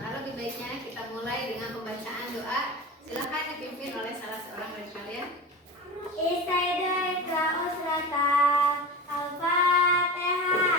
Lebih baiknya kita mulai dengan pembacaan doa. Silakan dipimpin oleh salah seorang dari kalian. Istighfar usratan Al-Fatihah.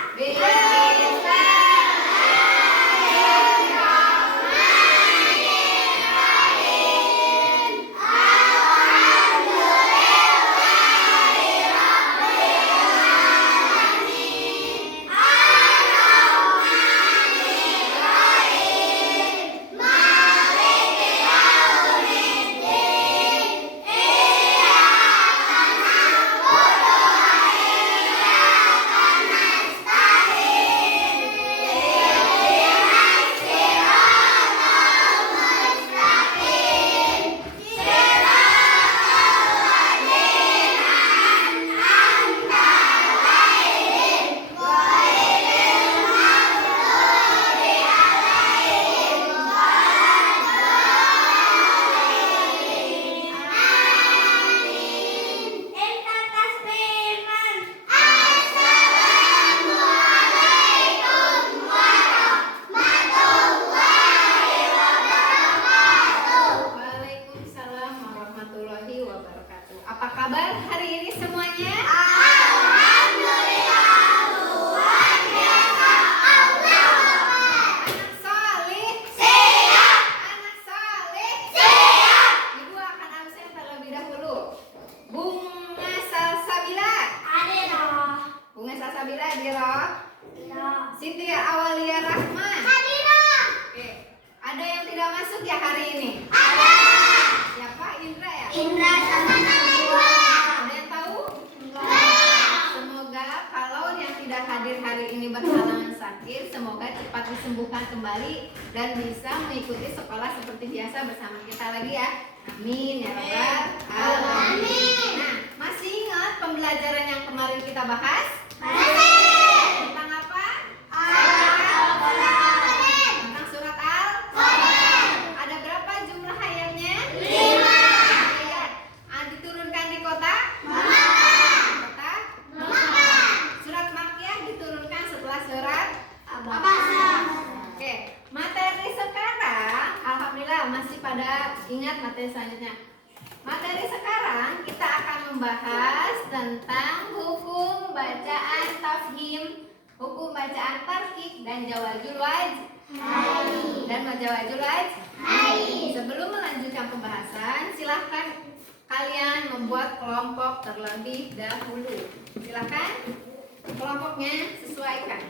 Apa kabar hari ini semuanya? Alhamdulillah, luar biasa Allah. Anak soleh Siap. Anak soleh Siap. Ibu akan absen terlebih dahulu. Bunga Salsabila. Hadirah. Bunga Salsabila hadirah. Ya. Cynthia Awalia Rahman. Hadirah. Oke. Ada yang tidak masuk ya hari ini? Ada. Siapa? Indra ya? Indra sama Najwa. Ada yang tahu? Semoga kalau yang tidak hadir hari ini berhalangan sakit, semoga cepat disembuhkan kembali dan bisa mengikuti sekolah seperti biasa bersama kita lagi ya. Amin ya rabbal alamin. Nah, masih ingat pembelajaran yang kemarin kita bahas? Tentang apa? Tentang surat Al-Qamar. Ada berapa jumlah ayatnya? 5. Ayat. Diturunkan di kota? Kota? Surat Makkiyah diturunkan setelah surat Oke, materi sekarang alhamdulillah masih pada ingat materi selanjutnya. Materi sekarang kita akan membahas tentang hukum bacaan tafhim, hukum bacaan tarkik dan jawazul wajh dan majawazul wajh. Sebelum melanjutkan pembahasan, silahkan kalian membuat kelompok terlebih dahulu. Silahkan kelompoknya sesuaikan.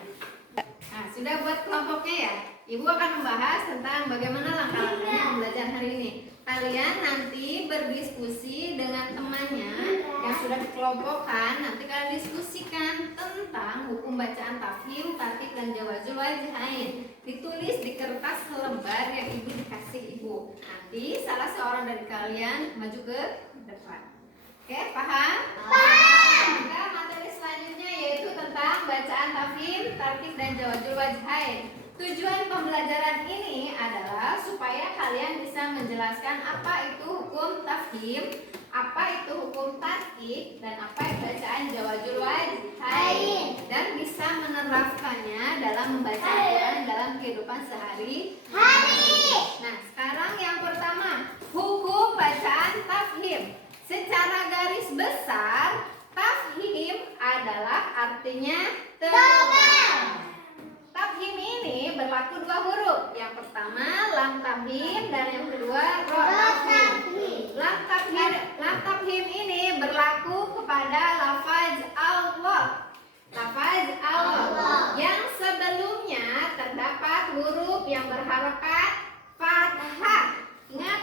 Nah, sudah buat kelompoknya ya? Ibu akan membahas tentang bagaimana langkah-langkahnya pembelajaran hari ini. Kalian nanti berdiskusi dengan temannya yang sudah dikelompokkan. Nanti kalian diskusikan tentang hukum bacaan tafhim, tarkik dan jawazul wajhain. Ditulis di kertas selembar yang ibu dikasih ibu. Nanti salah seorang dari kalian maju ke depan. Oke, paham? Maka materi selanjutnya yaitu tentang bacaan tafhim, tarkik dan jawazul wajhain. Tujuan pembelajaran ini adalah supaya kalian bisa menjelaskan apa itu hukum tafhim, apa itu hukum tarkik, dan apa itu bacaan jawazul wajhain, dan bisa menerapkannya dalam membaca Al-Quran dalam kehidupan sehari-hari. Nah, sekarang yang pertama, hukum bacaan tafhim. Secara garis besar, tafhim adalah artinya tebal. Tafhim ini berlaku dua huruf. Yang pertama lam tafhim dan yang kedua ro tafhim. Lam tafhim ini berlaku kepada lafaz Allah. Lafaz Allah yang sebelumnya terdapat huruf yang berharokat fathah. Ingat,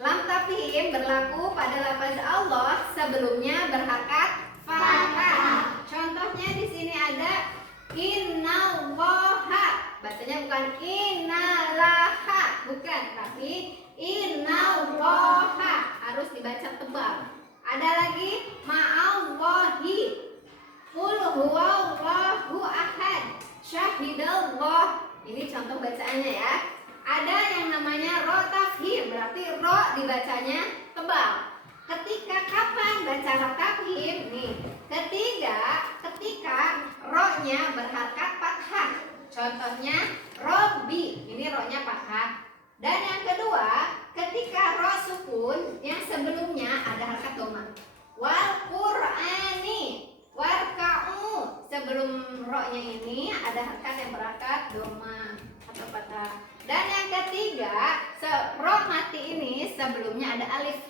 lam tafhim berlaku pada lafaz Allah sebelumnya berharokat fathah. Contohnya di sini ada innallaha, bacanya bukan innalaha, bukan, tapi innallaha, harus dibaca tebal. Ada lagi ma'allahi, qul huwallahu ahad, syahidallah. Ini contoh bacaannya ya. Ada yang namanya ro tafhim, berarti ro dibacanya tebal. Ketika kapan baca ro tafhim? Nih, ketika ro-nya berharokat fathah. Contohnya Robbi, ini ro-nya fathah. sukun yang sebelumnya ada harakat doma. Wal Qur'ani warka'u, sebelum ro-nya ini ada harakat yang berharakat doma atau patah. Dan yang ketiga, ro mati ini sebelumnya ada alif.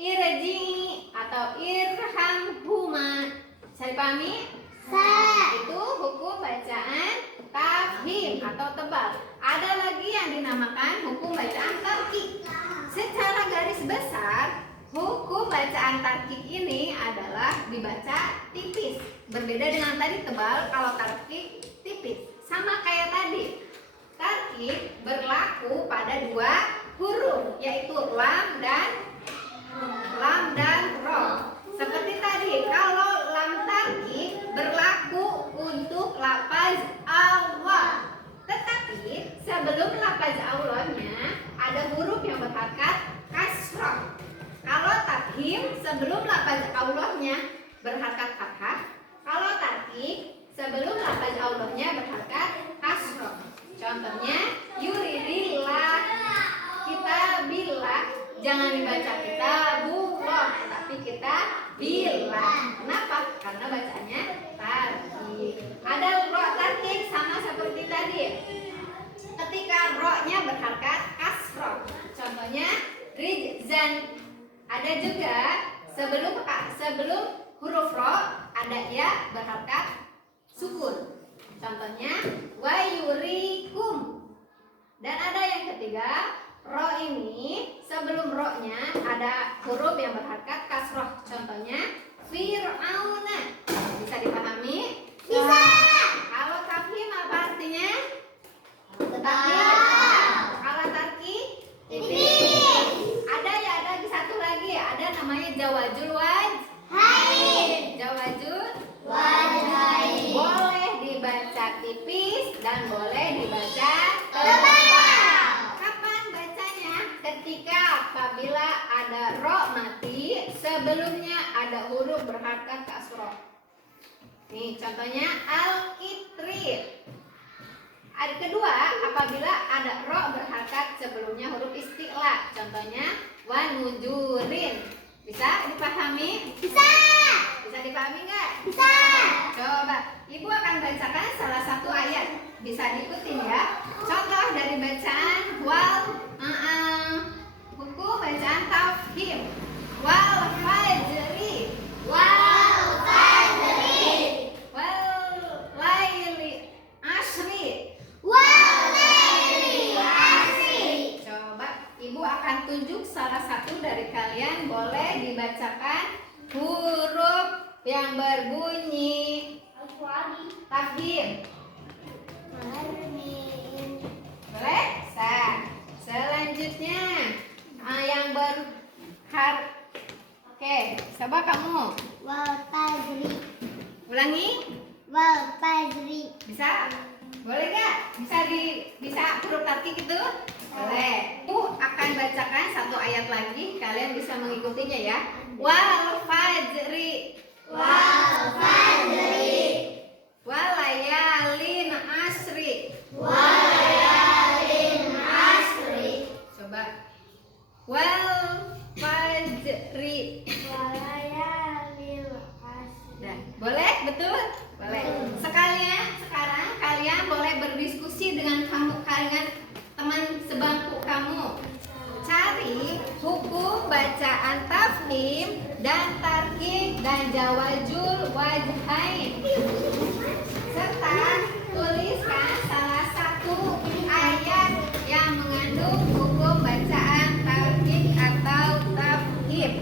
Irji atau irhamhuma. Saya dipahami? Itu hukum bacaan tafhim atau tebal. Ada lagi yang dinamakan hukum bacaan tarkik. Secara garis besar, hukum bacaan tarkik ini adalah dibaca tipis. Berbeda dengan tadi tebal, kalau tarkik tipis. Sama kayak tadi. Tarkik berlaku pada dua huruf, yaitu lam dan ro. Seperti tadi, kalau lam tarkik berlaku untuk lafaz Allah. Tetapi sebelum lafaz Allahnya ada huruf yang berharakat kasrah. Kalau tafhim sebelum lafaz Allahnya berharakat fathah. Kalau tarkik sebelum lafaz Allahnya berharakat kasrah. Contohnya yuridillah, kita billah, jangan dibaca kita bullah, tapi kita billah. Kenapa? Karena bacanya tarkik. Ada ro tarkik sama seperti tadi. Ketika ro-nya berharakat kasroh. Contohnya rijzan. Ada juga sebelum huruf ro ada ya berharakat sukun. Contohnya wayurikum. Dan ada yang ketiga, ro ini sebelum ro-nya ada huruf yang berharakat kasroh. Contohnya fir'auna. Bisa dipahami? Bisa. Kalau tafhim apa artinya? Betul. Kalau tarkik Tipis. ada lagi satu lagi, ada namanya jawazul Hai. jawazul Wajai. boleh dibaca tipis dan boleh dibaca Tebal. Kapan bacanya? Ketika apabila ada ro mati sebelumnya ada huruf berharakat kasroh. Nih contohnya al-kitri. Ada kedua, apabila ada ro berharakat sebelumnya huruf isti'la. Contohnya wanujurin. Bisa dipahami? Bisa. Bisa dipahami nggak? Bisa. Coba, Ibu akan bacakan salah satu ayat. Bisa diikutin ya. Contoh dari bacaan hukum bacaan tafhim. Wal fajri. Wal fajri. Wal laili asri. Wal laili asri. Coba Ibu akan tunjuk salah satu dari kalian, boleh dibacakan huruf yang berbunyi tafhim. Boleh? Selanjutnya yang Oke, coba kamu Wal fajri. ulangi. Wal fajri. Bisa? Boleh nggak? Bisa huruf tarkik itu? Boleh. Aku akan bacakan satu ayat lagi, kalian bisa mengikutinya ya. Wal fajri. Wal fajri. Walayalin asri. Wal layalin asri. Coba. Wal fajri. Wal layalin asri. Nah, boleh? Betul? Boleh. Sekarang kalian boleh berdiskusi dengan teman sebangku kamu. Cari hukum bacaan tafhim dan tarkik dan jawazul wajhain. Serta tuliskan salah satu ayat yang mengandung hukum bacaan tarkik atau tafhim.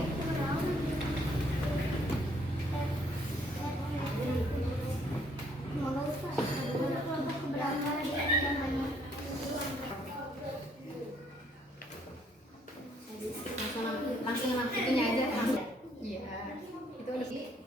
Langsung itunya aja. Iya. Itu lebih.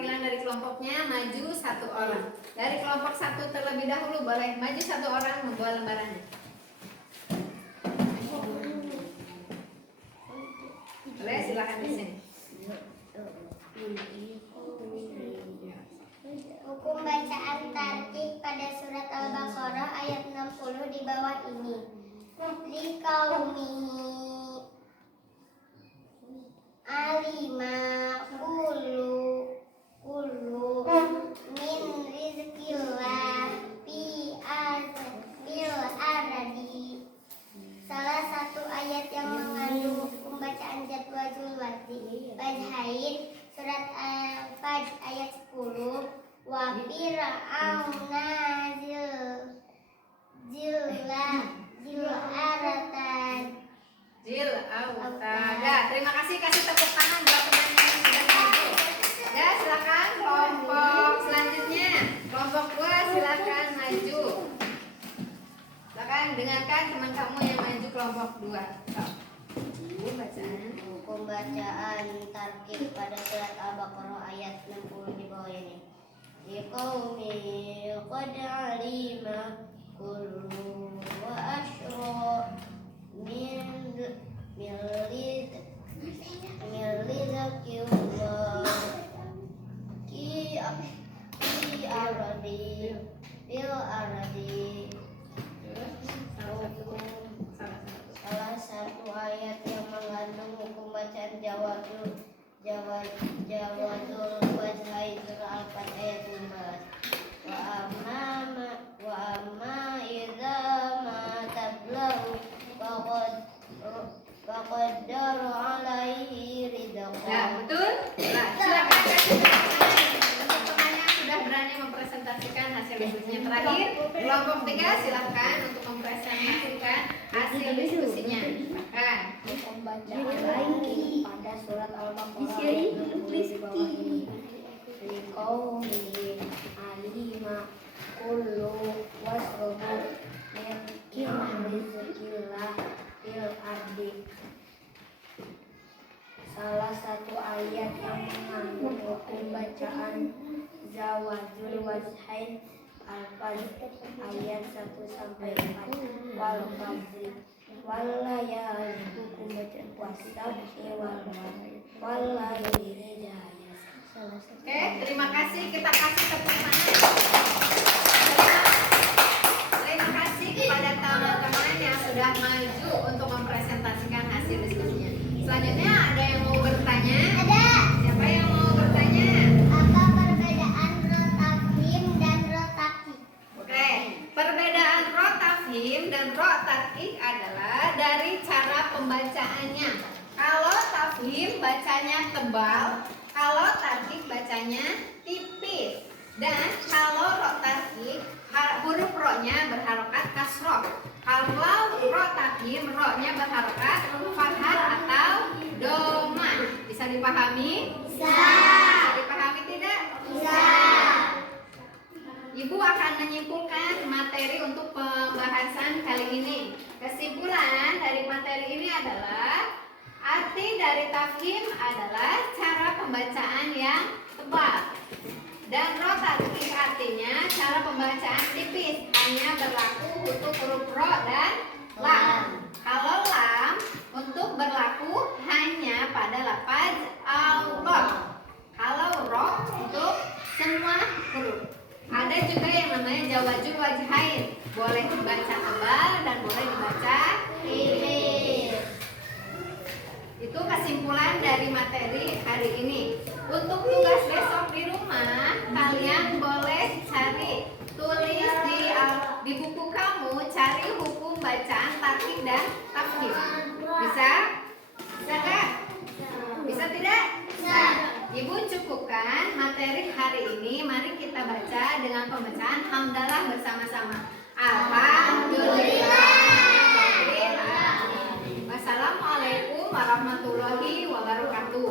perwakilan dari kelompoknya maju 1 orang. Dari kelompok 1 terlebih dahulu boleh maju 1 orang membawa lembarannya. Boleh, silakan di sini. Hukum bacaan tarkik pada surat Al-Baqarah ayat 60 di bawah ini. Liqaumihi alima kulu min rizqillah bil aradi. Salah satu ayat yang mengandung hukum bacaan jadwal wajhain surat Al-Fajr ayat 10. Wa fir'auna Jil autada. Terima kasih, kasih tepuk tangan buat teman-teman yang sudah maju. Ya, silakan kelompok selanjutnya. Kelompok 2 silakan maju. Silakan dengarkan teman kamu yang maju kelompok 2. Hukum bacaan tarkib pada surat Al-Baqarah ayat 60 di bawah ini. Liqaumi qad alima kullu wa asyra min rizqillah ki aradi bil aradi. Salah satu ayat yang mengandung hukum bacaan jawazul wajhain surah Al-Fajr ayat 15. Wa amma idza ma tablahu faqaddar alaihi ridqa. Ya, betul? Nah, silakan kasih tepuk tangan untuk teman yang sudah berani mempresentasikan hasil diskusinya. Terakhir, kelompok 3 silakan untuk mempresentasikan hasil diskusinya. Silakan. Hukum bacaan pada surat Al-Baqarah ayat 60 di bawah ini. Liqaumin alima kullu wasrubu min rizqillah bil ardi. Salah satu ayat yang mengandung hukum bacaan zawajul wajhain Al-Fajr ayat 1 sampai 4. Wal fajri wal layali, hukum bacaan puasa wal layali. Oke, terima kasih. Kita kasih tepuk tangan. Terima kasih kepada teman-teman yang sudah maju untuk mempresentasikan hasil diskusinya. Selanjutnya ada yang mau bertanya? Ada. Siapa yang mau bertanya? Apa perbedaan rotafim dan rotakik? Oke, perbedaan rotafim dan rotakik adalah dari cara pembacaannya. Kalau tafhim bacanya tebal, kalau tarkik bacanya tipis. Dan kalau rotakik huruf ro-nya berharokat kasroh. Kalau rotakik ro-nya berharokat fathah atau doma. Bisa dipahami? Bisa. Bisa dipahami tidak? Bisa. Ibu akan menyimpulkan materi untuk pembahasan kali ini. Kesimpulan dari materi ini adalah arti dari tafhim adalah cara pembacaan yang tebal. Dan rotatif artinya cara pembacaan tipis, hanya berlaku untuk huruf ro dan lam. Kalau lam untuk berlaku hanya pada lafaz Allah. Kalau ro untuk semua huruf. Ada juga yang namanya jawazul wajhain, boleh dibaca tebal dan boleh dibaca tipis. Itu kesimpulan dari materi hari ini. Untuk tugas besok di rumah, kalian boleh cari, tulis di buku kamu, cari hukum bacaan tarkik dan tafhim. Bisa? Bisa nggak? Bisa tidak? Bisa. Ibu cukupkan materi hari ini. Mari kita baca dengan pembacaan hamdalah bersama-sama. Alhamdulillah. Wassalamualaikum warahmatullahi wabarakatuh.